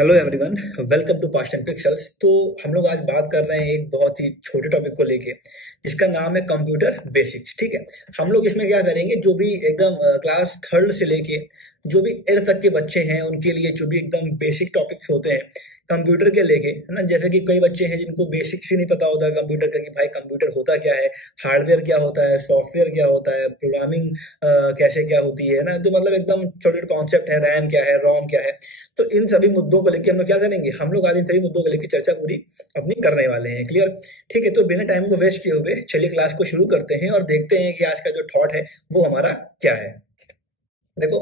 Hello everyone, welcome to past and pixels. तो हम लोग आज बात कर रहे हैं एक बहुत ही छोटे टॉपिक को लेके, जिसका नाम है कंप्यूटर बेसिक्स। ठीक है, हम लोग इसमें क्या करेंगे, जो भी एकदम क्लास थर्ड से लेके जो भी एट तक के बच्चे हैं उनके लिए जो भी एकदम बेसिक टॉपिक्स होते हैं कंप्यूटर के लेके, है ना। जैसे कि कई बच्चे हैं जिनको बेसिक्स ही नहीं पता होता कंप्यूटर का, कि भाई कंप्यूटर होता क्या है, हार्डवेयर क्या होता है, सॉफ्टवेयर क्या होता है, प्रोग्रामिंग कैसे क्या होती है ना। तो मतलब एकदम छोटे छोटे कॉन्सेप्ट है, रैम क्या है, रोम क्या है। तो इन सभी मुद्दों को लेकर हम लोग क्या करेंगे, हम लोग आज इन सभी मुद्दों को लेकर चर्चा पूरी अपनी करने वाले हैं। क्लियर? ठीक है, तो बिना टाइम को वेस्ट किए हुए चलिए क्लास को शुरू करते हैं और देखते हैं कि आज का जो थॉट है वो हमारा क्या है। देखो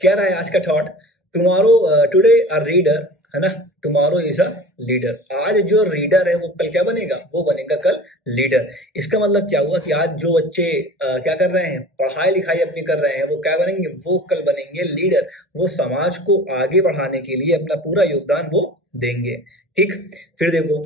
क्या रहा है आज का thought, tomorrow today a reader, है ना, टुमारो इज अ लीडर। आज जो रीडर है वो कल क्या बनेगा, वो बनेगा कल लीडर। इसका मतलब क्या हुआ कि आज जो बच्चे क्या कर रहे हैं, पढ़ाई लिखाई अपनी कर रहे हैं, वो क्या बनेंगे, वो कल बनेंगे लीडर। वो समाज को आगे बढ़ाने के लिए अपना पूरा योगदान वो देंगे। ठीक, फिर देखो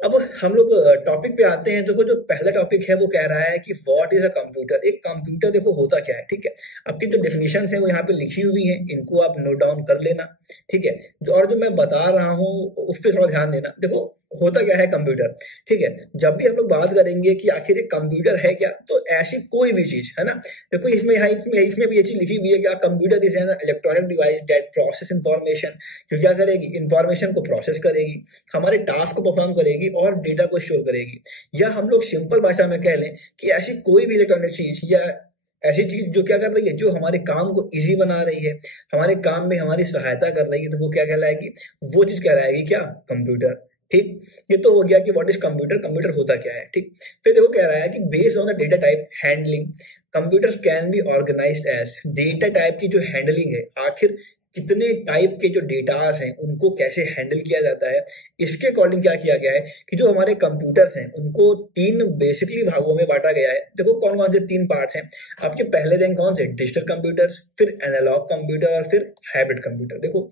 अब हम लोग टॉपिक पे आते हैं। देखो जो पहला टॉपिक है वो कह रहा है कि व्हाट इज अ कंप्यूटर। एक कंप्यूटर देखो होता क्या है। ठीक है, आपकी जो डेफिनेशन है वो यहाँ पे लिखी हुई है, इनको आप नोट डाउन कर लेना। ठीक है, और जो मैं बता रहा हूँ उस पर थोड़ा ध्यान देना। देखो होता क्या है कंप्यूटर। ठीक है, जब भी हम लोग बात करेंगे कि आखिर एक कंप्यूटर है क्या, तो ऐसी कोई भी चीज, है ना। देखो इसमें यहाँ इसमें भी ये चीज लिखी हुई है कि computer is an electronic device that process information. जो क्या करेगी, इंफॉर्मेशन को प्रोसेस करेगी, हमारे टास्क को परफॉर्म करेगी और डेटा को स्टोर करेगी। या हम लोग सिंपल भाषा में कह लें कि ऐसी कोई भी इलेक्ट्रॉनिक चीज या ऐसी चीज जो क्या कर रही है, जो हमारे काम को इजी बना रही है, हमारे काम में हमारी सहायता कर रही है, तो वो क्या कहलाएगी, वो चीज कहलाएगी क्या, कंप्यूटर। ठीक, ये तो हो गया कि व्हाट इज कंप्यूटर, कंप्यूटर होता क्या है। ठीक, फिर देखो कह रहा है कि based on the data type handling computers can be organised as. Data type की जो हैंडलिंग है, आखिर कितने टाइप के जो डेटास हैं उनको कैसे हैंडल किया जाता है, इसके अकॉर्डिंग क्या किया गया है कि जो हमारे कंप्यूटर्स हैं उनको तीन बेसिकली भागों में बांटा गया है। देखो कौन कौन से तीन पार्ट्स हैं आपके, पहले दें कौन से, डिजिटल कंप्यूटर्स, फिर एनालॉग कंप्यूटर और फिर हाइब्रिड कंप्यूटर। देखो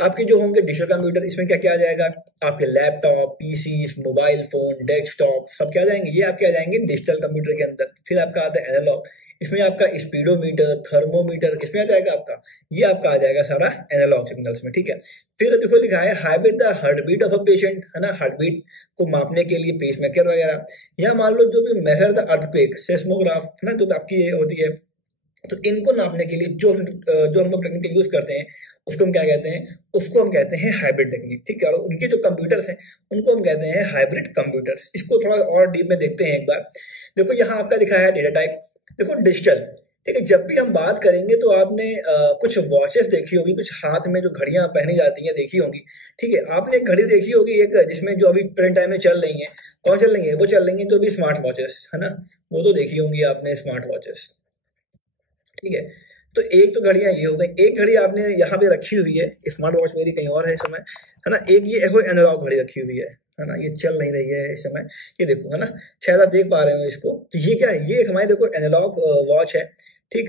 आपके जो होंगे डिजिटल कंप्यूटर, इसमें क्या क्या आ जाएगा, आपके laptop, PC, mobile phone, desktop, सब क्या जाएंगे, ये आपके आ जाएंगे डिजिटल कंप्यूटर के अंदर। फिर आपका आता है एनालॉग, इसमें आपका स्पीडोमीटर, थर्मोमीटर, किसमें आ जाएगा आपका, ये आपका आ जाएगा सारा एनालॉग सिग्नल्स में। ठीक है, फिर देखो लिखा है hybrid, the heartbeat of a patient, है ना, हार्ट बीट को मापने के लिए पेसमेकर वगैरह। या मान लो जो भी मेजर द अर्थक्वेक, सेस्मोग्राफ, है ना, जो आपकी ये होती है, तो इनको नापने के लिए जो हम लोग टेक्निक यूज करते हैं उसको हम क्या कहते हैं, उसको हम कहते हैं हाइब्रिड टेक्निक। ठीक है, और उनके जो कंप्यूटर्स हैं उनको हम कहते हैं हाइब्रिड कंप्यूटर्स। इसको थोड़ा और डीप में देखते हैं एक बार। देखो यहाँ आपका लिखा है डेटा टाइप, देखो डिजिटल। ठीक है, जब भी हम बात करेंगे तो आपने कुछ वॉचेस देखी होगी, कुछ हाथ में जो घड़ियां पहनी जाती हैं देखी होंगी। ठीक है, आपने एक घड़ी देखी होगी एक, जिसमें जो अभी प्रेजेंट टाइम में चल रही है, कौन चल रही है, वो चल रही है जो भी स्मार्ट वॉचेस, है ना, वो तो देखी होंगी आपने स्मार्ट वॉचेस। ठीक है, तो एक तो घड़ियां ये हो गई, एक घड़ी आपने यहाँ पे रखी हुई है, स्मार्ट वॉच मेरी कहीं और है इस समय, है ना। एक ये एनालॉग घड़ी रखी हुई है ना, ये चल नहीं रही है इस समय, ये देखो, है ना, शायद आप देख पा रहे हो इसको। तो ये क्या है, ये एक हमारे देखो एनालॉग वॉच है। ठीक,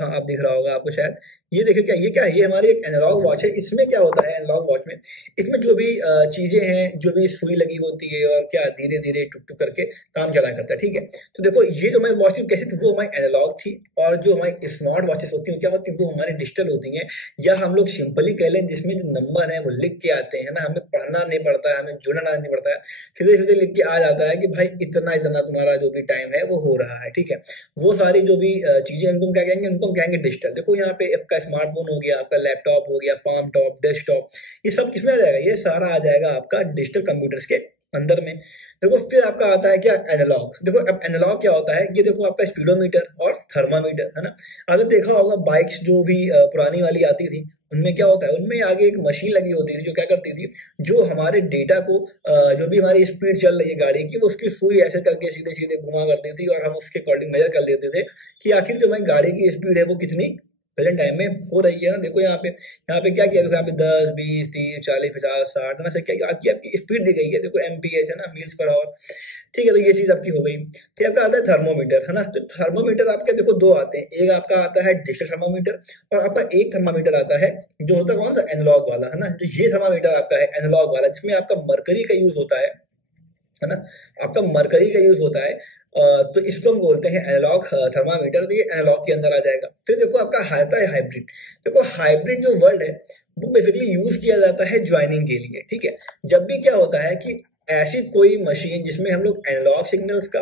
हाँ आप दिख रहा होगा आपको शायद, ये देखिए क्या, ये क्या है, ये हमारी एक एनालॉग वॉच है। इसमें क्या होता है एनालॉग वॉच में, इसमें जो भी चीजें हैं, जो भी सुई लगी होती है और क्या धीरे धीरे टुक टुक करके काम चला करता है। ठीक है, तो देखो ये जो हमारी वॉच थी कैसी थी, वो हमारी एनालॉग थी, और जो हमारी स्मार्ट वॉचेस होती हैं क्या होती है, वो हमारी डिजिटल होती हैं। या हम लोग सिंपली कह लें जिसमें जो नंबर है वो लिख के आते हैं ना, हमें पढ़ना नहीं पड़ता है, हमें जुड़ना नहीं पड़ता है, सीधे सीधे लिख के आ जाता है कि भाई इतना इतना तुम्हारा जो भी टाइम है वो हो रहा है। ठीक है, वो सारी जो भी चीजें इनको हम क्या कहेंगे, उनको हम कहेंगे डिजिटल। देखो यहाँ पे आपका स्मार्टफोन हो गया, आपका लैपटॉप हो गया, पाम टॉप, डेस्कटॉप, ये सब किसमें आ जाएगा, ये सारा आ जाएगा आपका डिजिटल कंप्यूटर्स के अंदर में। देखो फिर आपका आता है क्या, एनालॉग। देखो अब एनालॉग क्या होता है, ये देखो आपका स्पीडोमीटर और थर्मामीटर, है ना। आपने देखा होगा बाइक्स जो भी पुरानी वाली आती थी उनमें क्या होता है, उनमें आगे एक मशीन लगी होती थी जो क्या करती थी, जो हमारे डेटा को जो भी हमारी स्पीड चल रही है गाड़ी की, वो उसकी सुई ऐसे करके सीधे सीधे घुमा करती थी, और हम उसके अकॉर्डिंग मेजर कर लेते थे कि आखिर जो हमारी गाड़ी की स्पीड है वो कितनी प्रेजेंट टाइम में हो रही है ना। देखो यहाँ पे क्या किया, देखो यहाँ पे 10, 20, 30, 40, 50, 60 ना, क्या आपकी स्पीड दी गई है, देखो MPH, है ना, मील्स पर आवर। ठीक है, तो ये चीज आपकी हो गई। फिर आपका आता है थर्मोमीटर, है ना। तो थर्मोमीटर आपके देखो दो आते हैं, एक आपका आता है डिजिटल थर्मोमीटर, और आपका एक थर्मामीटर आता है जो होता है कौन सा, एनालॉग वाला, है ना। तो ये थर्मामीटर आपका है एनालॉग वाला, जिसमें आपका मरकरी का यूज होता है ना, आपका मरकरी का यूज होता है। तो इसको हम बोलते हैं एनालॉग थर्मामीटर। तो ये एनालॉग के अंदर आ जाएगा। फिर देखो आपका आता है हाइब्रिड। देखो हाइब्रिड जो वर्ड है वो बेसिकली यूज किया जाता है ज्वाइनिंग के लिए, ठीक है। जब भी क्या होता है कि ऐसी कोई मशीन जिसमें हम लोग एनालॉग सिग्नल्स का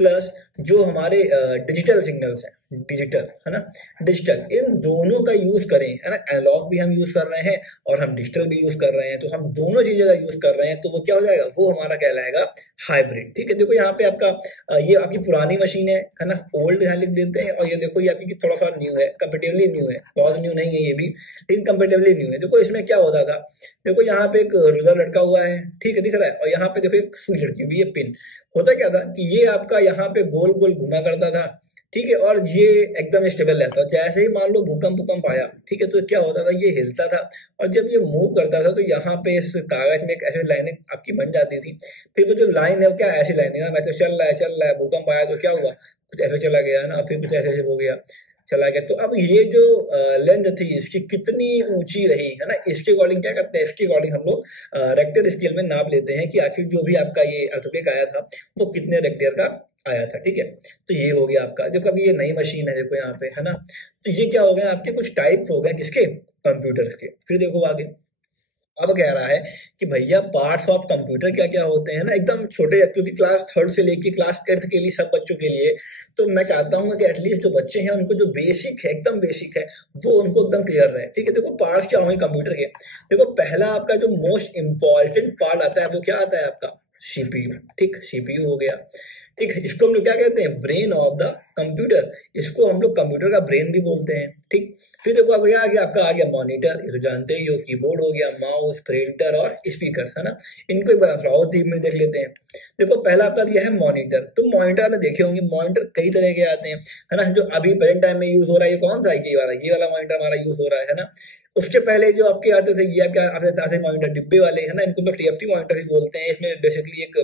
प्लस जो हमारे डिजिटल सिग्नल्स हैं, डिजिटल है ना, डिजिटल, इन दोनों का यूज करें, है ना। एनालॉग भी हम यूज कर रहे हैं और हम डिजिटल भी यूज कर रहे हैं, तो हम दोनों चीजें अगर यूज कर रहे हैं तो वो क्या हो जाएगा, वो हमारा कहलाएगा हाइब्रिड, ठीक है। देखो यहाँ पे आपका ये आपकी पुरानी मशीन है ना, ओल्ड यहाँ लिख देते हैं, और ये देखो ये आपकी थोड़ा सा न्यू है, कंपेरेटिवली न्यू है, बहुत न्यू नहीं है ये भी, लेकिन कंपेरेटिवली न्यू है। देखो इसमें क्या होता था, देखो यहाँ पे एक रूलर लटका हुआ है, ठीक है, दिख रहा है, और यहाँ पे देखो एक सुई लटकी हुई है, पिन। होता क्या था कि ये आपका यहाँ पे गोल गोल घुमा करता था, ठीक है, और ये एकदम स्टेबल रहता था। जैसे ही मान लो भूकंप आया, ठीक है, तो क्या होता था, ये हिलता था, और जब ये मूव करता था तो यहाँ पे इस कागज में एक ऐसी लाइनें आपकी बन जाती थी। फिर वो जो लाइन है वो क्या ऐसी लाइन है ना, वैसे चल रहा है, भूकंप आया तो क्या हुआ, कुछ ऐसे चला गया ना, फिर कुछ ऐसे हो गया, चला गया। तो अब ये जो लेंथ थी इसकी कितनी ऊंची रही, है ना, इसके अकॉर्डिंग क्या करते हैं, इसके अकॉर्डिंग हम लोग रेक्टर स्केल में नाप लेते हैं कि आखिर जो भी आपका ये अर्थक्वेक आया था वो कितने रेक्टर का आया था, ठीक है। तो ये हो गया आपका। देखो अभी ये नई मशीन है, देखो यहाँ पे, है ना। तो ये क्या हो गया, आपके कुछ टाइप हो गए किसके, कंप्यूटर्स के। फिर देखो आगे, अब कह रहा है कि भैया पार्ट्स ऑफ कंप्यूटर क्या क्या होते हैं ना, एकदम छोटे, क्योंकि क्लास 3rd से लेके क्लास 8th के लिए सब बच्चों के लिए, तो मैं चाहता हूँ कि एटलीस्ट जो बच्चे हैं उनको जो बेसिक है, एकदम बेसिक है, वो उनको एकदम क्लियर रहे, ठीक है। देखो पार्ट्स क्या होंगे कंप्यूटर के। देखो पहला आपका जो मोस्ट इंपॉर्टेंट पार्ट आता है वो क्या आता है आपका, सीपीयू, ठीक, सीपीयू हो गया, ठीक है। इसको हम लोग क्या कहते हैं, ब्रेन ऑफ द कंप्यूटर, इसको हम लोग कंप्यूटर का ब्रेन भी बोलते हैं, ठीक। फिर देखो अब क्या आ गया, आपका आ गया मॉनिटर, ये तो जानते ही हो, कीबोर्ड हो गया, माउस, प्रिंटर और स्पीकर्स, है ना। इनको एक बार थोड़ा और डीप में देख लेते हैं। देखो पहला आपका दिया है मॉनिटर। तो मॉनिटर में देखे होंगे, मॉनिटर कई तरह के आते हैं, है ना। जो अभी प्रेजेंट टाइम में यूज हो रहा है ये कौन सा, ये वाला मॉनिटर हमारा यूज हो रहा है ना। उसके पहले जो आपके आते थे, ये क्या आते थे मॉनिटर, डिब्बे वाले, है ना, इनको लोग टीएफटी मॉनिटर भी बोलते हैं। इसमें बेसिकली एक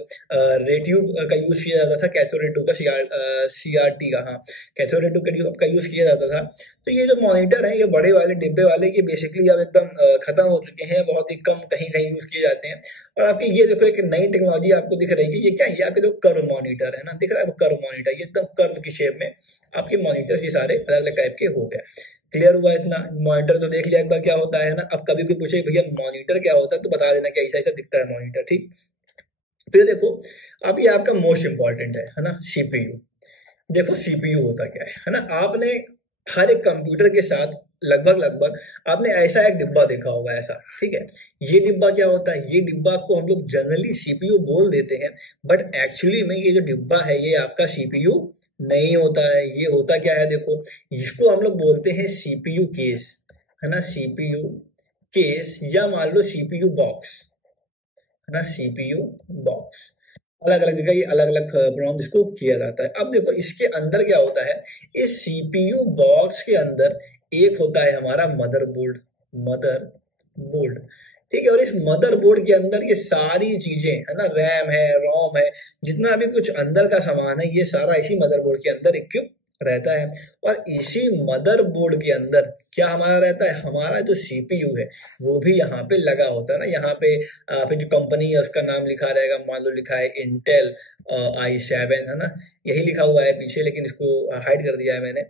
रेट्यूब का यूज किया जाता था, कैथोड रे ट्यूब का, सीआरटी का, हाँ, कैथोड रे ट्यूब का यूज किया जाता था। तो ये जो मॉनिटर है, ये बड़े वाले डिब्बे वाले, ये बेसिकली अब एकदम खत्म हो चुके हैं, बहुत ही कम कहीं कहीं यूज किए जाते हैं। और आपकी ये देखो एक नई टेक्नोलॉजी आपको दिख रही है, ये क्या है, ये आपके जो कर्व मॉनिटर है ना, दिख रहा है कर्व मॉनिटर, ये एकदम कर्व की शेप में आपके मॉनिटर ये सारे अलग अलग टाइप के हो गए। क्लियर हुआ इतना, मॉनिटर तो देख लिया एक बार क्या होता है ना। अब कभी कोई पूछे भैया मॉनिटर क्या होता है, तो बता देना कि ऐसा ऐसा दिखता है मॉनिटर, ठीक। फिर देखो अब ये आपका मोस्ट इंपॉर्टेंट है ना, सीपीयू। देखो सीपीयू होता क्या है ना, आपने हर एक कंप्यूटर के साथ लगभग लगभग आपने ऐसा एक डिब्बा देखा होगा, ऐसा, ठीक है। ये डिब्बा क्या होता है, ये डिब्बा को हम लोग जनरली सीपीयू बोल देते हैं, बट एक्चुअली में ये जो डिब्बा है ये आपका सीपीयू नहीं होता है। ये होता क्या है, देखो इसको हम लोग बोलते हैं सीपीयू केस, है ना, सीपीयू केस, या मान लो सीपीयू बॉक्स, है ना, सीपीयू बॉक्स। अलग अलग जगह ये अलग अलग प्रोनाउंस इसको किया जाता है। अब देखो इसके अंदर क्या होता है, इस सीपीयू बॉक्स के अंदर एक होता है हमारा मदरबोर्ड, मदरबोर्ड, ठीक है। और इस मदरबोर्ड के अंदर ये सारी चीजें, है ना, रैम है, रोम है, जितना भी कुछ अंदर का सामान है ये सारा इसी मदरबोर्ड के अंदर इक्विप रहता है। और इसी मदरबोर्ड के अंदर क्या हमारा रहता है, हमारा जो सीपीयू है वो भी यहाँ पे लगा होता है ना। यहाँ पे फिर जो कंपनी है उसका नाम लिखा रहेगा, मान लो लिखा है इंटेल i7, है ना, यही लिखा हुआ है पीछे, लेकिन इसको हाइड कर दिया है मैंने,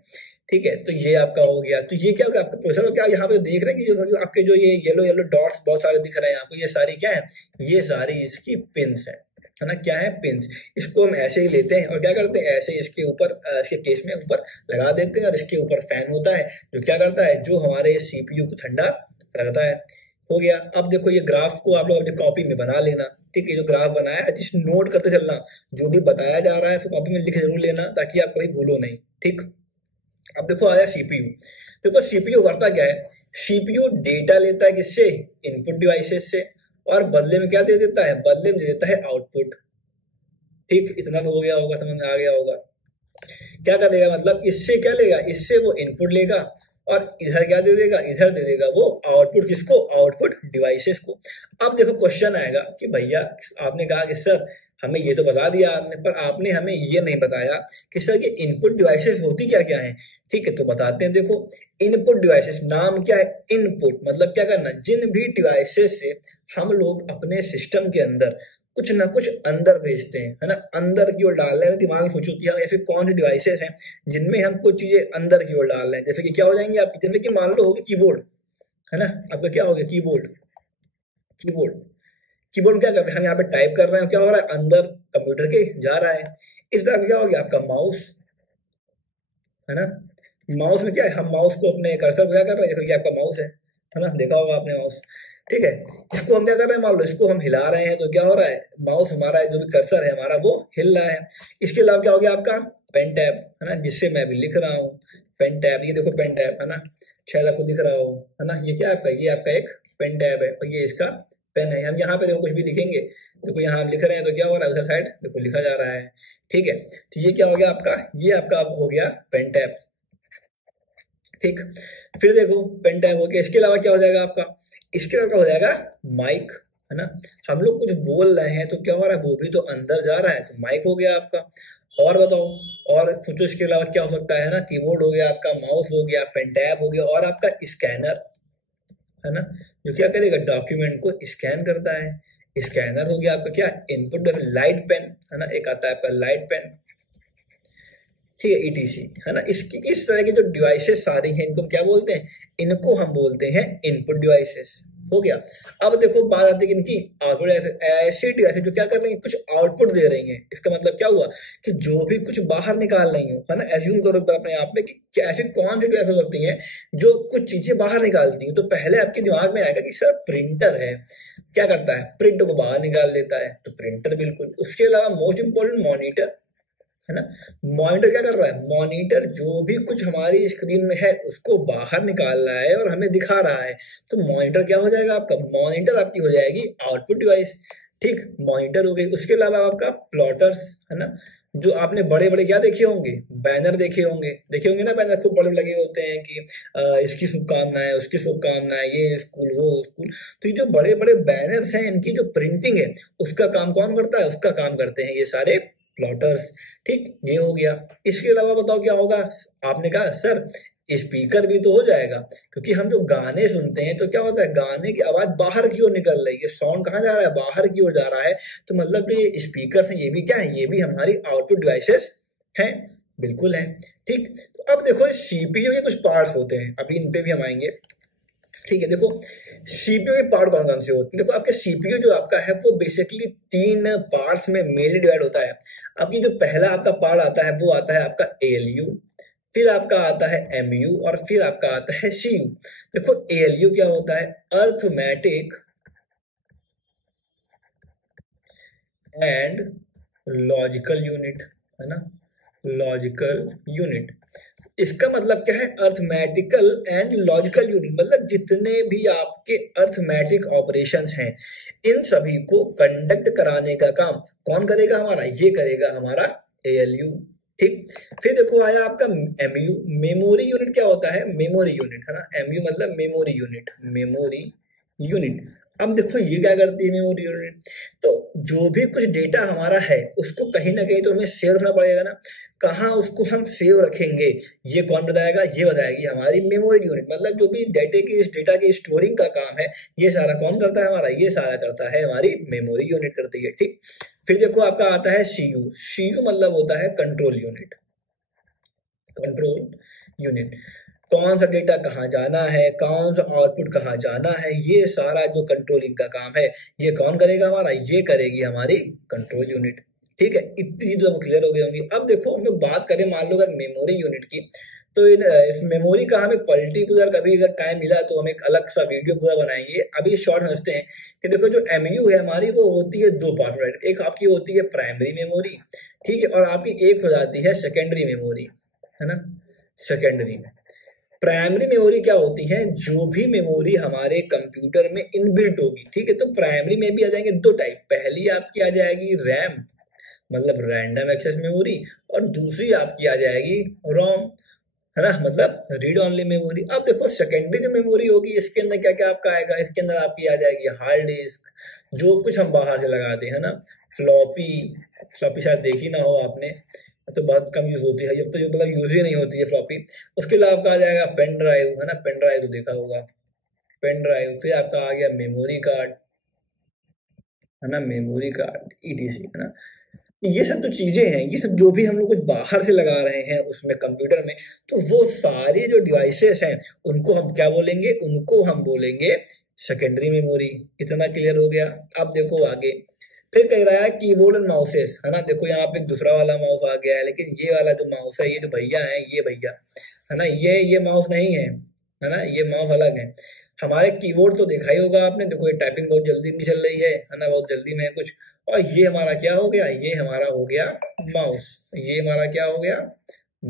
ठीक है। तो ये आपका हो गया। तो ये क्या हो गया आपका प्रोसेसर, क्या यहाँ पे देख रहे हैं कि जो आपके जो ये येलो येलो डॉट्स बहुत सारे दिख रहे हैं आपको, ये सारी क्या है, ये सारी इसकी पिंस है ना, क्या है, पिंस। इसको हम ऐसे ही लेते हैं और क्या करते हैं, ऐसे इसके ऊपर इसके केस में ऊपर लगा देते हैं, और इसके ऊपर फैन होता है जो क्या करता है, जो हमारे सीपीयू को ठंडा रखता है। हो गया। अब देखो ये ग्राफ को आप लोग अपनी कॉपी में बना लेना, ठीक है। जो ग्राफ बनाया है जिस नोट करते चलना, जो भी बताया जा रहा है फिर कॉपी में लिख जरूर लेना, ताकि आप कभी भूलो नहीं, ठीक। अब देखो आया सीपीयू। देखो सीपीयू करता क्या है, सीपीयू डेटा लेता है किससे, इनपुट डिवाइसेस से, और बदले में क्या दे देता है, बदले में दे देता है आउटपुट, ठीक। इतना तो हो गया होगा, समझ में आ गया होगा। क्या करेगा, मतलब इससे क्या लेगा, इससे वो इनपुट लेगा, और इधर क्या दे देगा, इधर दे देगा वो आउटपुट, किसको, आउटपुट डिवाइसेस को। अब देखो क्वेश्चन आएगा कि भैया आपने कहा कि सर हमें ये तो बता दिया आपने, पर आपने हमें ये नहीं बताया कि सर ये इनपुट डिवाइसेस होती क्या क्या है, ठीक है। तो बताते हैं, देखो इनपुट डिवाइसेस, नाम क्या है, इनपुट मतलब क्या करना, जिन भी डिवाइसेस से हम लोग अपने सिस्टम के अंदर कुछ ना कुछ अंदर भेजते हैं, है ना, अंदर की ओर डाल रहे हैं। दिमाग में सोचो कि हम ऐसे कौन से डिवाइसेस हैं जिनमें हम कुछ चीजें अंदर की ओर डाल रहे हैं। जैसे कि क्या हो जाएंगे आपकी, जैसे कि मान लो होगी कीबोर्ड, है ना, आपका क्या हो गया कीबोर्ड। कीबोर्ड कीबोर्ड में क्या कर रहे हैं हम, यहाँ पे टाइप कर रहे हैं, क्या हो रहा है अंदर कंप्यूटर के जा रहा है। इस तरह क्या हो गया आपका माउस, है ना। माउस में क्या है, हम माउस को अपने कर्सर को क्या कर रहे हैं, देखो ये आपका माउस है ना, देखा होगा आपने माउस, ठीक है। इसको हम क्या कर रहे हैं, मान लो इसको हम हिला रहे हैं तो क्या हो रहा है, माउस हमारा जो भी कर्सर है हमारा वो हिल रहा है। इसके अलावा क्या हो गया आपका पेन टैब, है ना, जिससे मैं भी लिख रहा हूँ। पेन टैब, ये देखो पेन टैब, है ना, शायद आपको दिख रहा हो, है ना, ये क्या है आपका, ये आपका एक पेन टैब है और ये इसका पेन है। हम यहाँ पे देखो कुछ भी लिखेंगे, देखो यहाँ हम लिख रहे हैं तो क्या हो रहा है, उधर साइड देखो लिखा जा रहा है, ठीक है। तो ये क्या हो गया आपका, ये आपका हो गया पेन टैब, ठीक। फिर देखो पेन टैब हो गया, इसके अलावा क्या हो जाएगा आपका, इसके अलावा हो जाएगा माइक, है ना। हम लोग कुछ बोल रहे हैं तो क्या हो रहा है, वो भी तो अंदर जा रहा है, तो माइक हो गया आपका। और बताओ, और सोचो इसके अलावा क्या हो सकता है ना, कीबोर्ड हो गया आपका, माउस हो गया, पेन टैब हो गया, और आपका स्कैनर, है ना, जो क्या करेगा डॉक्यूमेंट को स्कैन करता है। स्कैनर हो गया आपका क्या, इनपुट, लाइट पेन, है ना, एक आता है आपका लाइट पेन, ठीक है, ईटीसी, है ना। इसकी इस तरह की जो डिवाइसेस सारी हैं इनको हम क्या बोलते हैं, इनको हम बोलते हैं इनपुट डिवाइसेस, हो गया। अब देखो बात आती है कि इनकी आउटपुट, ऐसी डिवाइसेस जो क्या कर रही हैं, कुछ आउटपुट दे रही हैं। इसका मतलब क्या हुआ कि जो भी कुछ बाहर निकाल रही हो, है ना, एज्यूम करो अपने आप में कि ऐसी कौन सी डिवाइस हो सकती हैं जो कुछ चीजें बाहर निकालती हैं। तो पहले आपके दिमाग में आएगा कि सर प्रिंटर है, क्या करता है, प्रिंट को बाहर निकाल देता है, तो प्रिंटर बिल्कुल। उसके अलावा मोस्ट इंपॉर्टेंट मॉनिटर, है ना। मॉनिटर क्या कर रहा है, मॉनिटर जो भी कुछ हमारी स्क्रीन में है उसको बाहर निकाल रहा है और हमें दिखा रहा है। तो मॉनिटर क्या हो जाएगा आपका, मॉनिटर आपकी हो जाएगी आउटपुट डिवाइस, ठीक, मॉनिटर हो गई। उसके अलावा आपका प्लॉटर्स, है ना, जो आपने बड़े बड़े क्या देखे होंगे, बैनर देखे होंगे ना, बैनर खूब बड़े लगे होते हैं कि इसकी शुभकामनाएं, उसकी शुभकामनाएं, ये स्कूल वो स्कूल। तो ये जो बड़े बड़े बैनर्स हैं इनकी जो प्रिंटिंग है उसका काम कौन करता है, उसका काम करते हैं ये सारे प्लॉटर्स, ठीक, ये हो गया। इसके अलावा बताओ क्या होगा, आपने कहा सर स्पीकर भी तो हो जाएगा, क्योंकि हम जो गाने सुनते हैं तो क्या होता है, गाने की आवाज बाहर की ओर निकल रही है, साउंड कहाँ जा रहा है, बाहर की ओर जा रहा है। तो मतलब जो ये स्पीकर हैं ये भी क्या है, ये भी हमारी आउटपुट डिवाइसेस हैं, बिल्कुल है, ठीक। तो अब देखो सीपीयू के कुछ पार्ट्स होते हैं, अभी इन पे भी हम आएंगे, ठीक है। देखो सीपीयू के पार्ट कौन कौन से होते हैं, देखो आपके सीपीयू जो आपका है वो बेसिकली 3 पार्ट्स में मेनली डिवाइड होता है। आपकी जो पहला आपका पार्ट आता है वो आता है आपका एएलयू, फिर आपका आता है एमयू, और फिर आपका आता है सीयू। देखो एएलयू क्या होता है, अर्थमेटिक एंड लॉजिकल यूनिट, है ना, लॉजिकल यूनिट। इसका मतलब क्या है, अर्थमेटिकल एंड लॉजिकल यूनिट, मतलब जितने भी आपके अर्थमेटिक ऑपरेशंस हैं इन सभी को कंडक्ट कराने का काम कौन करेगा हमारा, ये करेगा हमारा एएलयू, ठीक। फिर देखो आया आपका एमयू, मेमोरी यूनिट क्या होता है, मेमोरी यूनिट, है ना, एमयू मतलब मेमोरी यूनिट, मेमोरी यूनिट। अब देखो ये क्या करती है मेमोरी यूनिट, तो जो भी कुछ डेटा हमारा है उसको कहीं ना कहीं तो हमें सेव रखना पड़ेगा ना, कहाँ उसको हम सेव रखेंगे, ये कौन बताएगा, ये बताएगी हमारी मेमोरी यूनिट। मतलब जो भी डेटा की स्टोरिंग का काम है ये सारा कौन करता है हमारा, ये सारा करता है हमारी मेमोरी यूनिट करती है, ठीक। फिर देखो आपका आता है सीयू, सीयू मतलब होता है कंट्रोल यूनिट, कंट्रोल यूनिट, कौन सा डेटा कहाँ जाना है, कौन सा आउटपुट कहाँ जाना है, ये सारा जो कंट्रोलिंग का काम है ये कौन करेगा हमारा, ये करेगी हमारी कंट्रोल यूनिट, ठीक है। इतनी चीजें अब क्लियर हो गई होंगी। अब देखो हम लोग बात करें मान लो अगर मेमोरी यूनिट की, तो इस मेमोरी का हम एक पर्टिकुलर कभी अगर टाइम मिला तो हम एक अलग सा वीडियो पूरा बनाएंगे। अभी शॉर्ट समझते हैं कि देखो जो एमयू है हमारी वो होती है 2 पार्ट में, एक आपकी होती है प्राइमरी मेमोरी, ठीक है, और आपकी एक हो जाती है सेकेंडरी मेमोरी, है ना, सेकेंडरी। प्राइमरी मेमोरी क्या होती है, जो भी मेमोरी हमारे कंप्यूटर में इनबिल्ट होगी, ठीक है। तो प्राइमरी में भी आ जाएंगे 2 टाइप, पहली आपकी आ जाएगी रैम मतलब रैंडम एक्सेस मेमोरी, और दूसरी आपकी आ जाएगी रोम, है ना, मतलब रीड ओनली मेमोरी। अब देखो सेकेंडरी जो मेमोरी होगी इसके अंदर क्या क्या आपका आएगा, इसके अंदर आपकी आ जाएगी हार्ड डिस्क, जो कुछ हम बाहर से लगाते हैं ना, फ्लॉपी, फ्लॉपी शायद देखी ना हो आपने, तो बहुत कम यूज होती है, जब तो जो मतलब यूज ही नहीं होती है फ्लॉपी। उसके अलावा आपका आ जाएगा पेन ड्राइव, है ना, पेन ड्राइव तो देखा होगा, पेन ड्राइव। फिर आपका आ गया मेमोरी कार्ड, है ना, मेमोरी कार्ड, ईटीसी, है ना। ये सब जो चीजें हैं, ये सब जो भी हम लोग कुछ बाहर से लगा रहे हैं उसमें कंप्यूटर में, तो वो सारी जो डिवाइसेस हैं उनको हम क्या बोलेंगे, उनको हम बोलेंगे सेकेंडरी मेमोरी। इतना क्लियर हो गया। अब देखो आगे, फिर कह रहा है कीबोर्ड एंड माउसेस, है ना। देखो यहाँ पे एक दूसरा वाला माउस आ गया है, लेकिन ये वाला जो माउस है, ये जो भैया है, ये भैया, है ना, ये माउस नहीं है ना, ये माउस अलग है। हमारे कीबोर्ड तो देखा ही होगा आपने, देखो ये टाइपिंग बहुत जल्दी नहीं चल रही है ना, बहुत जल्दी में है कुछ। और ये हमारा क्या हो गया, ये हमारा हो गया माउस। ये हमारा क्या हो गया,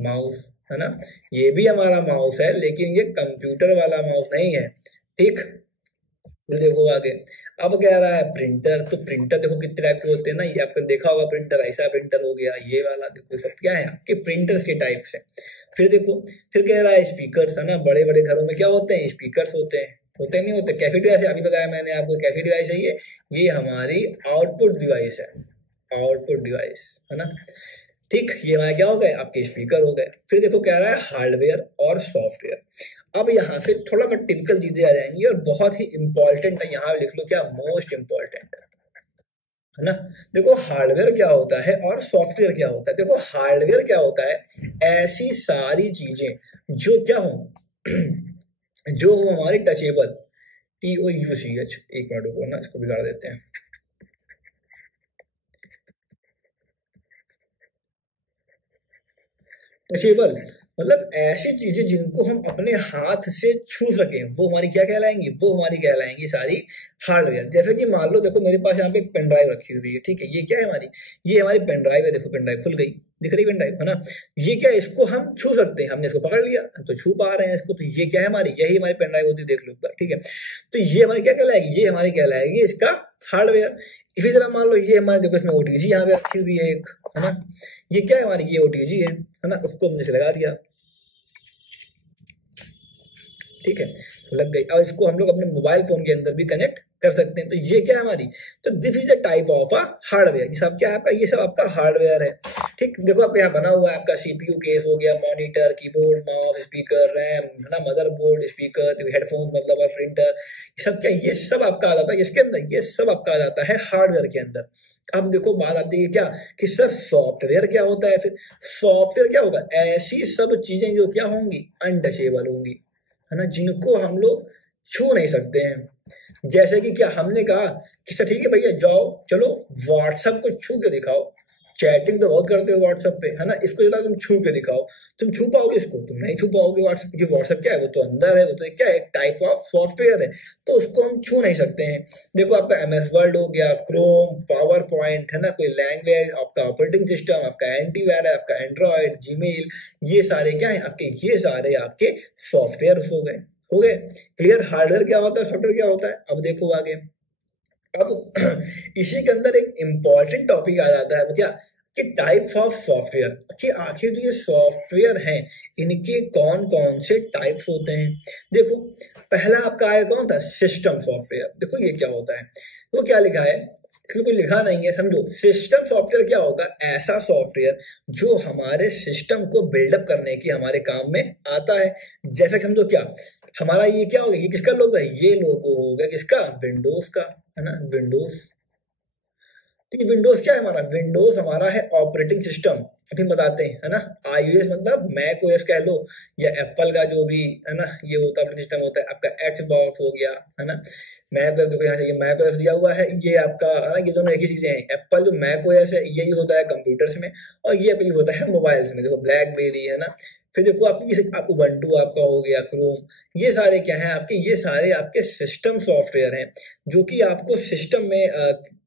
माउस, है ना। ये भी हमारा माउस है, लेकिन ये कंप्यूटर वाला माउस नहीं है, ठीक। फिर देखो आगे, अब कह रहा है प्रिंटर। तो प्रिंटर देखो कितने टाइप के होते हैं ना, ये आपने देखा होगा, प्रिंटर ऐसा प्रिंटर हो गया, ये वाला, देखो सब क्या है आपके प्रिंटर्स के टाइप से। फिर देखो, फिर कह रहा है स्पीकर्स, है ना। बड़े बड़े घरों में क्या होते हैं, स्पीकर्स होते नहीं होते। कैफे डिवाइस अभी बताया मैंने आपको, कैफे डिवाइस है ये हमारी आउटपुट डिवाइस है, आउटपुट डिवाइस, है ना। ठीक, ये हमारे क्या हो गए, आपके स्पीकर हो गए। फिर देखो कह रहा है हार्डवेयर और सॉफ्टवेयर। अब यहाँ से थोड़ा सा टिपिकल चीजें आ जाएंगी और बहुत ही इंपॉर्टेंट है, यहाँ लिख लो क्या, मोस्ट इंपॉर्टेंट, है ना। देखो हार्डवेयर क्या होता है और सॉफ्टवेयर क्या होता है। देखो हार्डवेयर क्या होता है, ऐसी सारी चीजें जो क्या हो जो हो हमारी टचेबल, TOUCH, एक मिनट रुको ना, इसको बिगाड़ देते हैं। टचेबल मतलब ऐसी चीजें जिनको हम अपने हाथ से छू सकें, वो हमारी क्या कहलाएंगी, वो हमारी कहलाएंगी सारी हार्डवेयर। जैसे कि मान लो, देखो मेरे पास यहाँ पे एक पेन ड्राइव रखी हुई है, ठीक है, ये क्या है हमारी, ये हमारी पेन ड्राइव है। देखो पेन ड्राइव खुल गई, दिख रही पेन ड्राइव, है ना। ये क्या, इसको हम छू सकते हैं, हमने इसको पकड़ लिया तो छू पा रहे हैं इसको, तो ये क्या है हमारी, यही हमारी पेन ड्राइव होती है, देख लो एक बार, ठीक है। तो ये हमारी क्या कहलाएगी, ये हमारी कहलाएगी इसका हार्डवेयर। इसी तरह मान लो ये हमारे, देखो इसमें OTG यहाँ पे रखी हुई है एक, है ना। ये क्या है हमारी, ये OTG है ना, उसको हमने लगा दिया, ठीक है, लग गई। अब इसको हम लोग अपने मोबाइल फोन के अंदर भी कनेक्ट कर सकते हैं। तो ये क्या है हमारी, तो this is a type of a hardware. ये सब क्या है आपका, ये सब आपका हार्डवेयर है, ठीक। देखो आपका यहाँ बना हुआ है आपका CPU केस हो गया, monitor, keyboard, mouse, speaker, RAM, है ना, मदरबोर्ड, स्पीकर, हेडफोन मतलब और प्रिंटर, ये सब क्या, ये सब आपका आ जाता है इसके अंदर, ये सब आपका आ जाता है हार्डवेयर के अंदर। अब देखो बात आती है क्या, कि सर सॉफ्टवेयर क्या होता है। फिर सॉफ्टवेयर क्या होगा, ऐसी सब चीजें जो क्या होंगी, अनटचेबल होंगी, है ना, जिनको हम लोग छू नहीं सकते हैं। जैसे कि क्या हमने कहा कि सर ठीक है भैया, जाओ चलो व्हाट्सएप को छू के दिखाओ, चैटिंग तो बहुत करते हो व्हाट्सएप पे, है ना, इसको जरा तुम छू के दिखाओ, तुम छू पाओगे इसको, तुम नहीं छू पाओगे व्हाट्सएप, क्योंकि व्हाट्सएप क्या है, वो तो अंदर है, वो तो क्या है, एक टाइप ऑफ सॉफ्टवेयर है, तो उसको हम छू नहीं सकते हैं। देखो आपका MS वर्ड हो गया, क्रोम, पावर पॉइंट, है ना, कोई लैंग्वेज, आपका ऑपरेटिंग सिस्टम, आपका एंटीवायरस, आपका एंड्रॉयड, जीमेल, ये सारे क्या है आपके, ये सारे आपके सॉफ्टवेयर हो गए क्लियर। हार्डवेयर क्या होता है, सॉफ्टवेयर क्या होता है, अब देखो आगे। अब इसी के अंदर एक इंपॉर्टेंट टॉपिक आ जाता है, वो क्या, कि टाइप्स ऑफ सॉफ्टवेयर, कि आखिर जो ये सॉफ्टवेयर हैं इनके कौन कौन से टाइप्स होते हैं। देखो पहला आपका आया कौन था, सिस्टम सॉफ्टवेयर। देखो ये क्या होता है, तो क्या लिखा है, इसमें कोई लिखा नहीं है, समझो। सिस्टम सॉफ्टवेयर क्या होगा, ऐसा सॉफ्टवेयर जो हमारे सिस्टम को बिल्डअप करने की हमारे काम में आता है। जैसे समझो क्या, हमारा ये क्या होगा, ये किसका लोगो है, ये लोगो होगा किसका, विंडोज का, है ना, विंडोज। तो ये विंडोज क्या है हमारा, विंडोज हमारा है ऑपरेटिंग सिस्टम, ठीक बताते हैं, है ना। iOS मतलब मैक OS कह लो, या एप्पल का जो भी, है ना, ये होता है ऑपरेटिंग सिस्टम होता है आपका, Xbox हो गया, है ना। मैक OS देखो यहाँ से, ये मैक OS दिया हुआ है, ये आपका, है ना, ये दोनों एक ही चीजें हैं। एप्पल जो मैक OS है ये यूज होता है कंप्यूटर्स में, और ये यूज होता है मोबाइल्स में, देखो ब्लैकबेरी, है ना। फिर देखो आपकी उबंटू आपका हो गया, क्रोम, ये सारे क्या है आपके, ये सारे आपके सिस्टम सॉफ्टवेयर हैं जो कि आपको सिस्टम में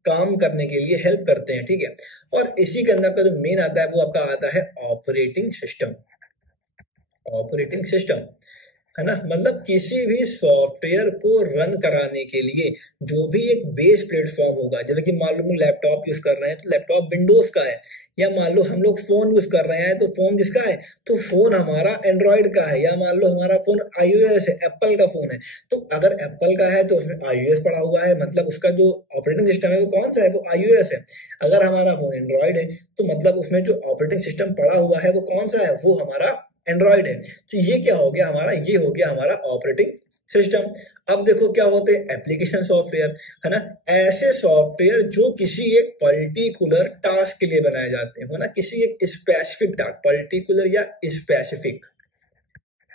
काम करने के लिए हेल्प करते हैं, ठीक है। और इसी के अंदर का जो मेन आता है वो आपका आता है ऑपरेटिंग सिस्टम। ऑपरेटिंग सिस्टम, है ना, मतलब किसी भी सॉफ्टवेयर को रन कराने के लिए जो भी एक बेस प्लेटफॉर्म होगा। जैसे कि मान लो हम लैपटॉप यूज कर रहे हैं तो लैपटॉप विंडोज का है, या मान लो हम लोग फोन यूज कर रहे हैं तो फोन किसका है, तो फोन हमारा एंड्रॉइड का है, या मान लो हमारा फोन iOS है, एप्पल का फोन है, तो अगर एप्पल का है तो उसमें iOS पड़ा हुआ है, मतलब उसका जो ऑपरेटिंग सिस्टम है वो कौन सा है, वो iOS है। अगर हमारा फोन एंड्रॉइड है तो मतलब उसमें जो ऑपरेटिंग सिस्टम पड़ा हुआ है वो कौन सा है, वो हमारा एंड्रॉइड है। तो ये क्या हो गया हमारा, ये हो गया हमारा ऑपरेटिंग सिस्टम। अब देखो क्या होते हैं एप्लीकेशन सॉफ्टवेयर, है ना, ऐसे सॉफ्टवेयर जो किसी एक पर्टिकुलर टास्क के लिए बनाए जाते हैं, है ना, किसी एक स्पेसिफिक टास्क, पर्टिकुलर या स्पेसिफिक,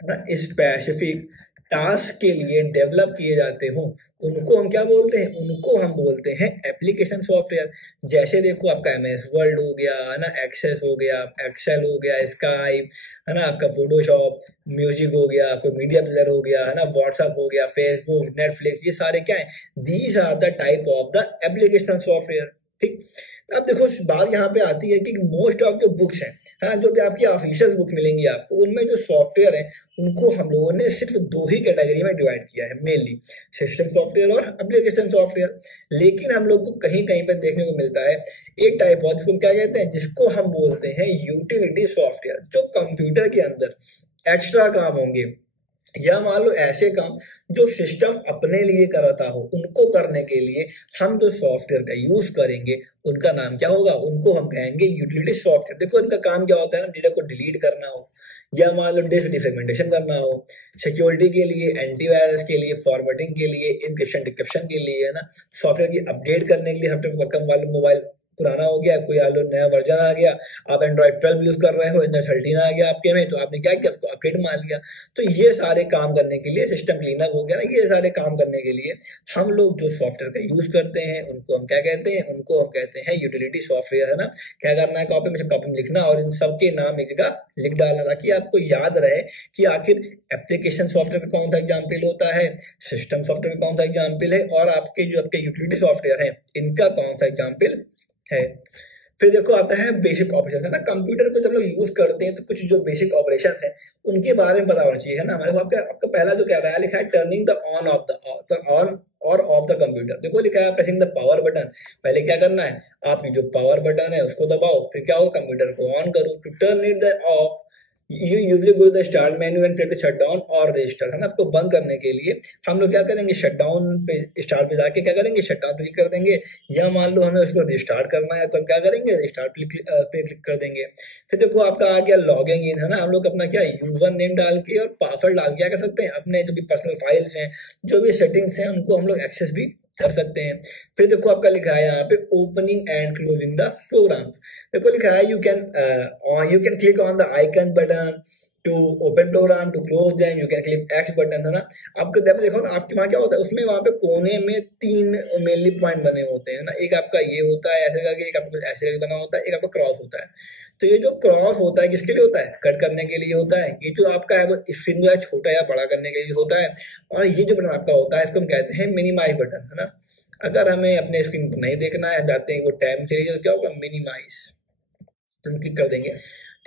है ना, स्पेसिफिक टास्क के लिए डेवलप किए जाते हो, उनको हम क्या बोलते हैं, उनको हम बोलते हैं एप्लीकेशन सॉफ्टवेयर। जैसे देखो आपका एमएस वर्ड हो गया, है ना, एक्सेस हो गया, एक्सेल हो गया, स्काइप, है ना, आपका फोटोशॉप, म्यूजिक हो गया, कोई मीडिया प्लेयर हो गया, है ना, व्हाट्सएप हो गया, फेसबुक, नेटफ्लिक्स, ये सारे क्या है, these are the type of the application software. ठीक, अब देखो बात यहाँ पे आती है कि मोस्ट ऑफ जो बुक्स हैं, है ना, जो भी आपकी ऑफिशियल बुक मिलेंगी आपको, उनमें जो सॉफ्टवेयर है उनको हम लोगों ने सिर्फ दो ही कैटेगरी में डिवाइड किया है, मेनली सिस्टम सॉफ्टवेयर और एप्लीकेशन सॉफ्टवेयर। लेकिन हम लोग को कहीं कहीं पर देखने को मिलता है एक टाइप और, जिसको हम क्या कहते हैं, जिसको हम बोलते हैं यूटिलिटी सॉफ्टवेयर, जो कंप्यूटर के अंदर एक्स्ट्रा काम होंगे, या मान लो ऐसे काम जो सिस्टम अपने लिए कराता हो, उनको करने के लिए हम जो सॉफ्टवेयर का यूज करेंगे उनका नाम क्या होगा, उनको हम कहेंगे यूटिलिटी सॉफ्टवेयर। देखो इनका काम क्या होता है ना, डेटा को डिलीट करना हो, या मान लो डिस्क डिफ्रेगमेंटेशन करना हो, सिक्योरिटी के लिए, एंटीवायरस के लिए, फॉर्मेटिंग के लिए, इंक्रिप्शन डिक्रिप्शन के लिए, है ना, सॉफ्टवेयर की अपडेट करने के लिए, हफ्ते कम वाले मोबाइल पुराना हो गया, कोई लो नया वर्जन आ गया, आप एंड्रॉइड 12 यूज कर रहे हो, एंड्रॉइड 13 आ गया आपके में, तो आपने क्या किया, उसको अपडेट मान लिया। तो ये सारे काम करने के लिए, सिस्टम क्लीनअप हो गया ना, ये सारे काम करने के लिए हम लोग जो सॉफ्टवेयर का यूज करते हैं उनको हम क्या कहते हैं, उनको हम कहते हैं यूटिलिटी सॉफ्टवेयर, है ना। क्या करना है, कॉपी में लिखना और इन सबके नाम एक जगह लिख डालना, ताकि आपको याद रहे कि आखिर एप्लीकेशन सॉफ्टवेयर का कौन सा एग्जाम्पल होता है, सिस्टम सॉफ्टवेयर का कौन सा एग्जाम्पल है, और आपके जो आपके यूटिलिटी सॉफ्टवेयर है इनका कौन सा एग्जाम्पल है। फिर देखो आता है बेसिक ऑपरेशन, है ना, कंप्यूटर को जब लोग यूज करते हैं तो कुछ जो बेसिक ऑपरेशन है उनके बारे में पता होना चाहिए, है ना। हमारे को आपका आपका पहला जो कह रहा है लिखा है turning the on off the on और ऑफ द कंप्यूटर। देखो लिखा है प्रेसिंग द पावर बटन, पहले क्या करना है, आप जो पावर बटन है उसको दबाओ, फिर क्या होगा, कंप्यूटर को ऑन करो। To turn it the off you usually go the start menu and फिर शट डाउन और रजिस्टर, है ना। उसको बंद करने के लिए हम लोग क्या करेंगे, शट डाउन पे, स्टार्ट पे जाके क्या करेंगे, शट डाउन पे क्लिक कर देंगे, या मान लो हमें उसको रिस्टार्ट करना है तो हम क्या करेंगे, रिस्टार्ट पे क्लिक कर देंगे। फिर देखो आपका आ गया लॉगिंग इन, है ना, हम लोग अपना क्या यूजर नेम डाल के और पासवर्ड डाल के क्या कर सकते हैं, अपने जो भी पर्सनल फाइल्स हैं, जो भी सेटिंग्स हैं, उनको हम लोग एक्सेस भी कर सकते हैं। फिर देखो आपका लिखा है यहाँ पे opening and closing the program. देखो लिखा है you can click on the icon button to open program, to close them you can click X button, है ना। आपको देखो ना आपके वहाँ क्या होता है, उसमें वहाँ पे कोने में 3 मेनली पॉइंट बने होते हैं ना, एक आपका ये होता है ऐसे करके, एक आपका ऐसे करके बना होता है, एक आपका क्रॉस होता है। तो ये जो क्रॉस होता है किसके लिए होता है, कट करने के लिए होता है। ये जो आपका है वो स्क्रीन जो है छोटा या बड़ा करने के लिए होता है। और ये जो बटन आपका होता है इसको हम कहते हैं मिनिमाइज बटन, है ना। अगर हमें अपने स्क्रीन को नहीं देखना है, चाहते हैं वो टाइम चलिए, तो क्या होगा, मिनिमाइज क्लिक कर देंगे,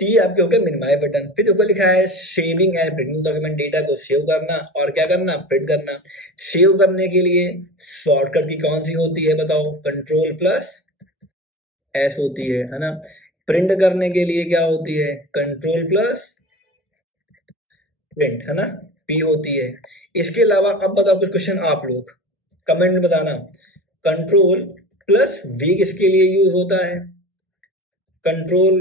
तो ये आपके हो गया मिनिमाइज बटन। फिर देखो लिखा है saving and printing document, data को सेव करना और क्या करना, प्रिंट करना। सेव करने के लिए शॉर्टकट की कौन सी होती है बताओ, कंट्रोल प्लस एस होती है ना। प्रिंट करने के लिए क्या होती है, कंट्रोल प्लस प्रिंट, है ना, पी होती है। इसके अलावा अब बताओ कुछ क्वेश्चन आप लोग कमेंट में बताना, कंट्रोल प्लस वी किसके लिए यूज होता है, कंट्रोल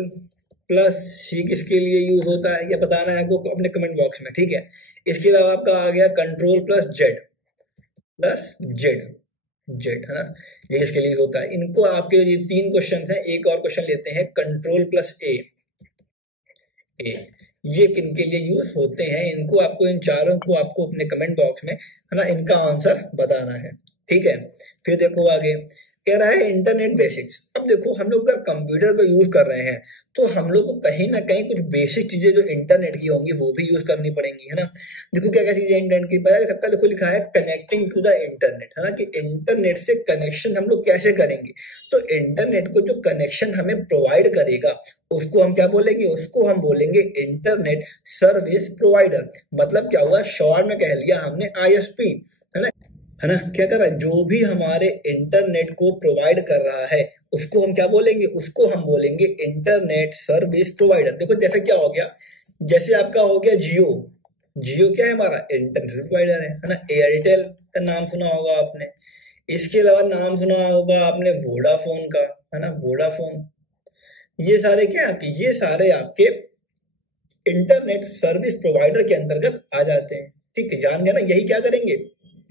प्लस सी किसके लिए यूज होता है, ये बताना है आपको अपने कमेंट बॉक्स में, ठीक है। इसके अलावा आपका आ गया कंट्रोल प्लस जेड, जेड, है ना, ये किसके लिए होता है। इनको आपके ये 3 क्वेश्चन हैं, एक और क्वेश्चन लेते हैं कंट्रोल प्लस ए, ये किनके लिए यूज होते हैं, इनको आपको, इन चारों को आपको अपने कमेंट बॉक्स में, है ना, इनका आंसर बताना है, ठीक है। फिर देखो आगे कह रहा है इंटरनेट बेसिक्स। अब देखो हम लोग अगर कंप्यूटर को यूज कर रहे हैं तो हम लोग को कहीं ना कहीं कुछ बेसिक चीजें जो इंटरनेट की होंगी वो भी यूज करनी पड़ेंगी, है ना। देखो क्या क्या चीजें इंटरनेट की, पहले सबका देखो लिखा है कनेक्टिंग टू द इंटरनेट, है ना, कि इंटरनेट से कनेक्शन हम लोग कैसे करेंगे। तो इंटरनेट को जो कनेक्शन हमें प्रोवाइड करेगा उसको हम क्या बोलेंगे, उसको हम बोलेंगे इंटरनेट सर्विस प्रोवाइडर। मतलब क्या हुआ, शॉर्ट में कह लिया हमने आईएसपी, है ना। क्या कर रहा है, जो भी हमारे इंटरनेट को प्रोवाइड कर रहा है उसको हम क्या बोलेंगे, उसको हम बोलेंगे इंटरनेट सर्विस प्रोवाइडर। देखो जैसे क्या हो गया, जैसे आपका हो गया जियो, जियो क्या है हमारा इंटरनेट प्रोवाइडर है ना। एयरटेल का नाम सुना होगा आपने, इसके अलावा नाम सुना होगा आपने वोडाफोन का, है ना, वोडाफोन। ये सारे क्या आपके, ये सारे आपके इंटरनेट सर्विस प्रोवाइडर के अंतर्गत आ जाते हैं, ठीक है, जान गया ना। यही क्या करेंगे,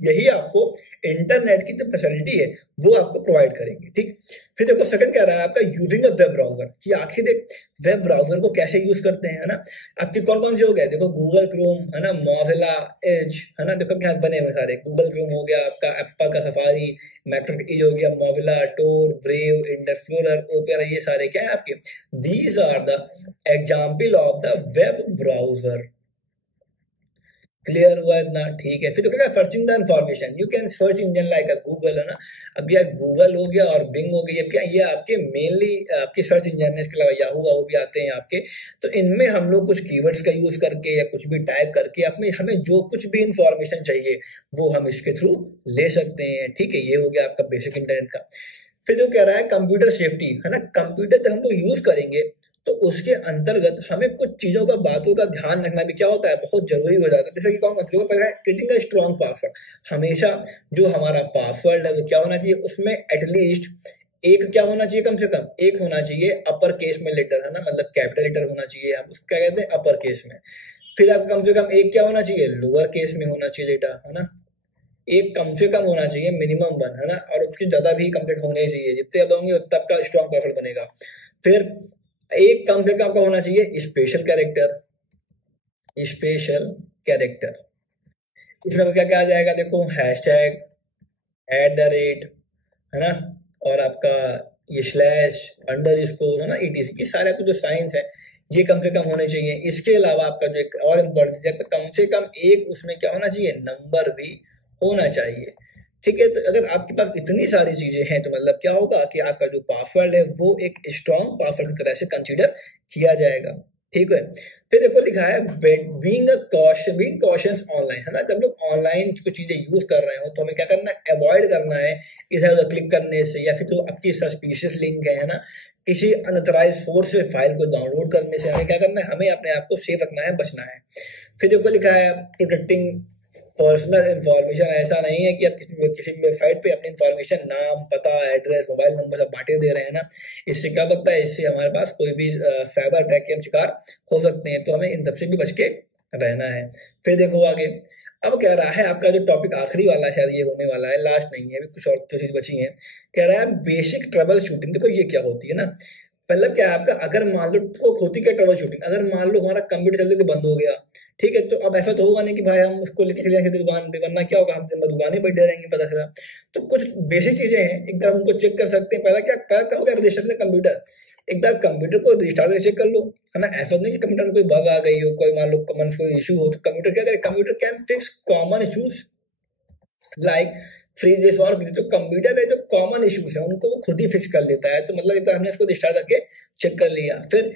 यही आपको इंटरनेट की जो फैसिलिटी है वो आपको प्रोवाइड करेंगे, ठीक। फिर देखो सेकंड कह रहा है आपका यूजिंग अ वेब ब्राउजर, कि आखिर एक वेब ब्राउजर को कैसे यूज करते हैं, है ना। आपके कौन कौन से हो गए, देखो गूगल क्रोम, है ना, मोजिला एज, है ना, देखो क्या बने हुए सारे, गूगल क्रोम हो गया आपका, एप्पल का सफारी, माइक्रोसॉफ्ट एज हो गया, Mozilla, Tor, Brave, Internet Explorer, Opera, ये सारे क्या है आपके, these are the example of the web browser. Clear हुआ इतना, ठीक है। फिर तो क्या, searching the information, you can search engine like a Google, है ना। अब यह गूगल हो गया और बिंग हो गई, अब क्या ये आपके मेनली आपके सर्च इंजन है, इसके अलावा याहू वाहू भी आते हैं आपके। तो इनमें हम लोग कुछ कीवर्ड्स का यूज करके या कुछ भी टाइप करके अपने हमें जो कुछ भी इंफॉर्मेशन चाहिए वो हम इसके थ्रू ले सकते हैं, ठीक है। ये हो गया आपका बेसिक इंटरनेट का। फिर जो कह रहा है कंप्यूटर सेफ्टी, है ना, कंप्यूटर जब हम लोग यूज करेंगे तो उसके अंतर्गत हमें कुछ चीजों का, बातों का ध्यान रखना भी क्या होता है, बहुत जरूरी हो जाता है। जैसे कि कौन मतलब क्रिएटिंग अ स्ट्रॉन्ग पासवर्ड, हमेशा जो हमारा पासवर्ड है वो क्या होना चाहिए, उसमें एटलीस्ट एक क्या होना चाहिए, कम से कम एक होना चाहिए अपर केस में लेटर, है ना, मतलब कैपिटल लेटर होना चाहिए, हम उसको क्या कहते हैं अपर केस में। फिर अब कम से कम एक क्या होना चाहिए, लोअर केस में होना चाहिए लेटर, है ना। एक कम से कम होना चाहिए, मिनिमम वन, है ना, और उसकी ज्यादा भी कम से कम होने चाहिए, जितने ज्यादा होंगे उतना आपका स्ट्रॉन्ग पासवर्ड बनेगा। फिर एक कम से कम आपका होना चाहिए स्पेशल कैरेक्टर, स्पेशल कैरेक्टर। इसमें क्या क्या आ जाएगा, देखो हैशटैग, एट द रेट, है ना, और आपका ये स्लैश, अंडर स्कोर, है ना, ईटीसी, ये सारे आपके जो साइंस है ये कम से कम होने चाहिए। इसके अलावा आपका जो एक और इम्पोर्टेंट है, कम से कम एक उसमें क्या होना चाहिए, नंबर भी होना चाहिए, ठीक है। तो अगर आपके पास इतनी सारी चीजें हैं तो मतलब क्या होगा कि आपका जो पासवर्ड है वो एक स्ट्रॉन्ग पासवर्ड की तरह से कंसीडर किया जाएगा, ठीक है। फिर देखो लिखा है बीइंग कॉशियस ऑनलाइन, है ना, जब लोग ऑनलाइन कुछ चीजें यूज कर रहे हो तो हमें क्या करना है, अवॉइड करना है इधर उधर क्लिक करने से, या फिर जो आपकी सस्पिशियस लिंक है ना, किसी अनऑथराइज्ड सोर्स से फाइल को डाउनलोड करने से हमें क्या करना है, हमें अपने आप को सेफ रखना है, बचना है। फिर देखो लिखा है प्रोटेक्टिंग पर्सनल इंफॉर्मेशन, ऐसा नहीं है कि आप किसी भी वेबसाइट पे अपनी इंफॉर्मेशन, नाम, पता, एड्रेस, मोबाइल नंबर सब बांटे दे रहे हैं ना। इससे क्या लगता है, इससे हमारे पास कोई भी साइबर अटैक के हम शिकार हो सकते हैं, तो हमें इन सबसे भी बच के रहना है। फिर देखो आगे, अब कह रहा है आपका जो टॉपिक आखिरी वाला शायद ये होने वाला है, लास्ट नहीं है, अभी कुछ और चीज बची है। कह रहा है बेसिक ट्रबल शूटिंग। देखो ये क्या होती है ना, मतलब क्या है आपका, अगर मान लो तो होती क्या ट्रबल शूटिंग, अगर मान लो हमारा कंप्यूटर जल्दी से बंद हो गया, ठीक है, तो अब ऐसा तो होगा नहीं कि भाई हम उसको लेके चले जाएंगे दुकान पे, वरना क्या होगा, हम दिन भर दुकान ही बैठे रहेंगे, पता चला। तो कुछ बेसिक चीजें हैं, एक बार उनको चेक कर सकते हैं। पहला क्या होगा, रजिस्टर से कंप्यूटर, एक बार कंप्यूटर को रिस्टार्ट करके चेक कर लो, है ना। ऐसा नहीं कि कंप्यूटर में कोई बग आ गई हो, कोई मान लो कॉमन कोई इशू हो, तो कंप्यूटर क्या करे, computer can fix common issues like freezes, और जो कंप्यूटर है जो कॉमन इश्यूज है उनको वो खुद ही फिक्स कर लेता है। तो मतलब एक बार हमने इसको रिस्टार्ट करके चेक कर लिया। फिर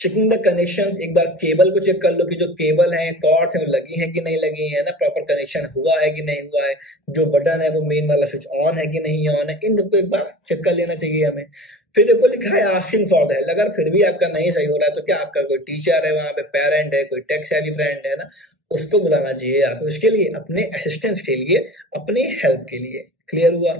चेकिंग द कनेक्शन, एक बार केबल को चेक कर लो कि जो केबल है, कॉर्ड है, वो लगी है कि नहीं लगी है ना, प्रॉपर कनेक्शन हुआ है कि नहीं हुआ है, जो बटन है वो मेन वाला स्विच ऑन है कि नहीं ऑन है, इन सबको एक बार चेक कर लेना चाहिए हमें। फिर देखो लिखा है आस्किंग फॉर द हेल्प, अगर फिर भी आपका नहीं सही हो रहा है तो क्या आपका कोई टीचर है वहां पे, पेरेंट है, कोई टेक सेवी फ्रेंड है ना, उसको बुलाना चाहिए आपको, इसके लिए अपने असिस्टेंस के लिए, अपनी हेल्प के लिए। क्लियर हुआ।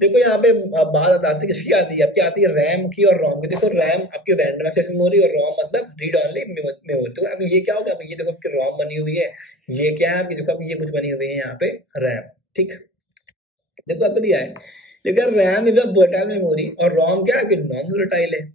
देखो यहाँ पे बात आती है किसकी आती है, आपकी आती है रैम की और रोम की। देखो रैम आपकी रैंडम एक्सेस मेमोरी और रोम मतलब रीड ऑनली मेमोरी। तो अब ये क्या होगा, अब ये देखो आपकी रोम बनी हुई है, ये क्या है आपकी, देखो अब ये कुछ बनी हुई है यहाँ पे रैम, ठीक। देखो आपको दिया है, लेकिन RAM is a volatile memory और रोम क्या है, नॉन वर्टाइल है।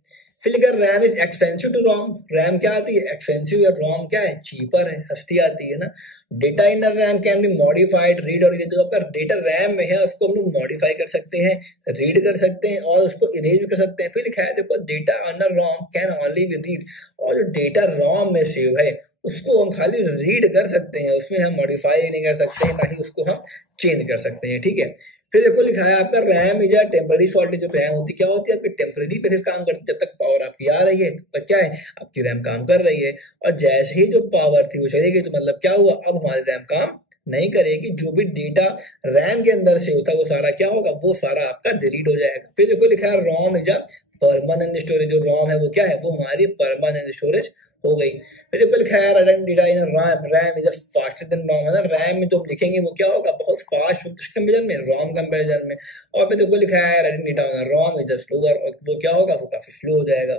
फिर अगर RAM is expensive to ROM, RAM क्या आती है एक्सपेंसिव, और रोम क्या है चीपर है, सस्ती आती है ना। Data in RAM can be modified, read और इरेज। अगर डेटा रैम में है उसको हम लोग मॉडिफाई कर सकते हैं, रीड कर सकते हैं और उसको इरेज भी कर सकते हैं। फिर लिखा है देखो data on ROM can only be read, और जो डेटा रोम में सेव है उसको हम खाली रीड कर सकते हैं, उसमें हम मॉडिफाई नहीं कर सकते, ना ही उसको हम चेंज कर सकते हैं, ठीक है। फिर देखो लिखा है आपका RAM is a temporary fault. जो रैम होती क्या होती है आपकी, टेम्पररी बेसिस काम करती है, जब तक पावर आपकी आ रही है तब तक क्या है आपकी रैम काम कर रही है, और जैसे ही जो पावर थी वो चली गई तो मतलब क्या हुआ, अब हमारी रैम काम नहीं करेगी, जो भी डेटा रैम के अंदर से होता है वो सारा क्या होगा, वो सारा आपका डिलीट हो जाएगा। फिर देखो लिखा है रोम इज अ परमानेंट स्टोरेज। जो रोम है वो क्या है, वो हमारी परमानेंट स्टोरेज हो गई। फिर देखो लिखा है data in RAM, RAM is faster than ROM, है ना, रैम में जो हम लिखेंगे वो क्या होगा, बहुत फास्ट होगा कंपेरिजन में, रोम कंपेरिजन में। और फिर देखो लिखा है writing data on ROM is slower, और वो क्या होगा, वो काफी स्लो हो जाएगा।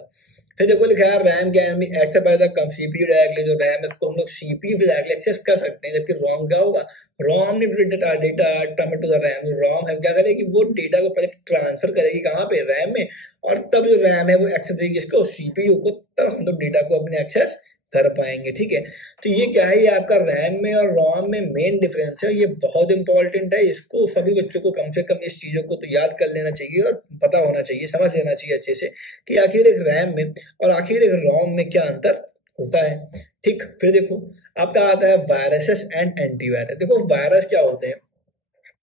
फिर देखो लिखा है RAM can be access by the CPU directly. जो रैम है उसको हम लोग सीपीयू से डायरेक्टली एक्सेस कर सकते हैं, जबकि रोम क्या होगा, रोम ने data data transfer to the RAM. ROM है क्या करेगी, वो डेटा को पहले ट्रांसफर करेगी कहाँ पे, रैम में, और तब जो रैम है वो एक्सेस देगी इसको सीपीयू को, तब हम लोग डेटा को अपने एक्सेस कर पाएंगे। ठीक है, तो ये क्या है, ये आपका रैम में और रोम में मेन डिफरेंस है। ये बहुत इंपॉर्टेंट है, इसको सभी बच्चों को कम से कम इस चीजों को तो याद कर लेना चाहिए और पता होना चाहिए, समझ लेना चाहिए अच्छे से कि आखिर एक रैम में और आखिर एक रोम में क्या अंतर होता है। ठीक, फिर देखो आपका आता है वायरसेस एंड एंटीवायरस। देखो वायरस क्या होते हैं,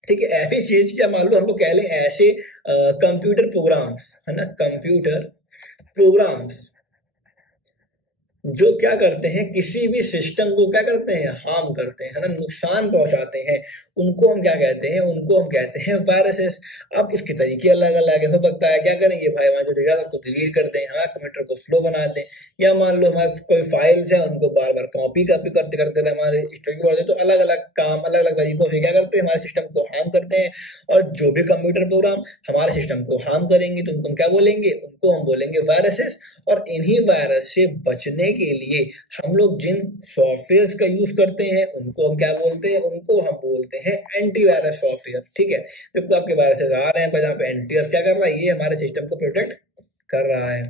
ठीक है, ऐसी चीज क्या मान लो हम लोग कह लें ऐसे कंप्यूटर प्रोग्राम्स है ना, कंप्यूटर प्रोग्राम्स जो क्या करते हैं, किसी भी सिस्टम को क्या करते हैं, हार्म करते हैं, है ना, नुकसान पहुंचाते हैं, उनको हम क्या कहते हैं, उनको हम कहते हैं वायरसेस। अब इसके तरीके अलग अलग है, हो सकता है क्या करेंगे भाई, हमारा जो डेटा है उसको डिलीट कर दें, हमारे कंप्यूटर को स्लो बना दें, या मान लो हमारे कोई फाइल्स है उनको बार बार कॉपी करते करते रहे, हमारे स्टोरेज बढ़ते, तो अलग अलग काम अलग अलग तरीकों से क्या करते हैं, हमारे सिस्टम को हार्म करते हैं। और जो भी कंप्यूटर प्रोग्राम हमारे सिस्टम को हार्म करेंगे तो उनको हम क्या बोलेंगे, उनको हम बोलेंगे वायरसेस। और इन्हीं वायरस से बचने के लिए हम लोग जिन सॉफ्टवेयर का यूज करते हैं उनको हम क्या बोलते हैं, उनको हम बोलते हैं एंटीवायरस सॉफ्टवेयर। ठीक है, तो आपके वायरसेस आ रहे हैं पर यहाँ पे एंटीवायरस क्या कर रहा है, ये हमारे सिस्टम को प्रोटेक्ट कर रहा है।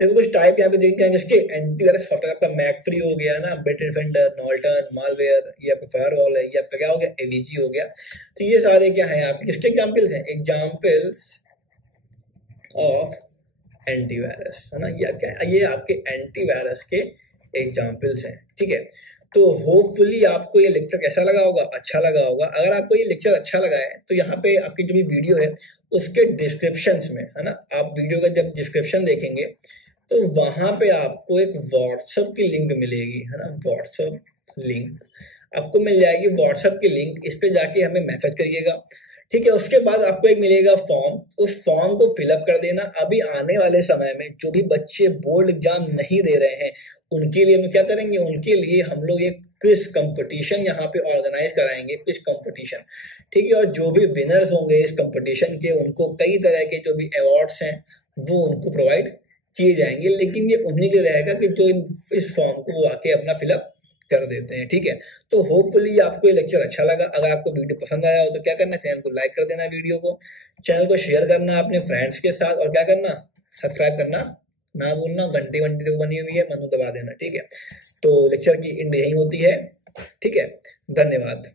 देखो कुछ टाइप यहाँ पे देख हैं जिसके एंटीवायरस सॉफ्टवेयर, आपका मैक फ्री हो गया ना, बिटडिफेंडर, नॉर्टन, मालवेयर, ये आपका फायरवॉल है, ये आपका क्या हो गया, एवीजी हो गया। तो ये सारे क्या है आपके किसके एग्जाम्पल्स हैं, एग्जाम्पल्स ऑफ एंटीवायरस, है ना, या क्या, ये आपके एंटीवायरस के एग्जाम्पल्स हैं। ठीक है, तो होपफुली आपको ये लेक्चर कैसा लगा होगा, अच्छा लगा होगा। अगर आपको ये लेक्चर अच्छा लगा है तो यहाँ पे आपकी जो भी वीडियो है उसके डिस्क्रिप्शंस में, है ना, आप वीडियो का जब डिस्क्रिप्शन देखेंगे तो वहां पे आपको एक व्हाट्सएप की लिंक मिलेगी, है ना, व्हाट्सएप लिंक आपको मिल जाएगी, व्हाट्सएप की लिंक, इस पे जाके हमें मैसेज करिएगा। ठीक है, उसके बाद आपको एक मिलेगा फॉर्म, उस फॉर्म को फिलअप कर देना। अभी आने वाले समय में जो भी बच्चे बोर्ड एग्जाम नहीं दे रहे हैं उनके लिए हम क्या करेंगे, उनके लिए हम लोग एक क्विज कंपटीशन यहाँ पे ऑर्गेनाइज कराएंगे, क्विज कंपटीशन। ठीक है, और जो भी विनर्स होंगे इस कंपटीशन के उनको कई तरह के जो भी अवार्ड्स हैं वो उनको प्रोवाइड किए जाएंगे, लेकिन ये उन्हीं के रहेगा कि जो इस फॉर्म को वो आके अपना फिलअप कर देते हैं। ठीक है, तो होपफुली आपको ये लेक्चर अच्छा लगा। अगर आपको वीडियो पसंद आया हो तो क्या करना, चैनल को लाइक कर देना, वीडियो को, चैनल को शेयर करना अपने फ्रेंड्स के साथ, और क्या करना, सब्सक्राइब करना ना भूलना, घंटी वंटी तो बनी हुई है, मनु दबा देना। ठीक है, तो लेक्चर की एंड यही होती है। ठीक है, धन्यवाद।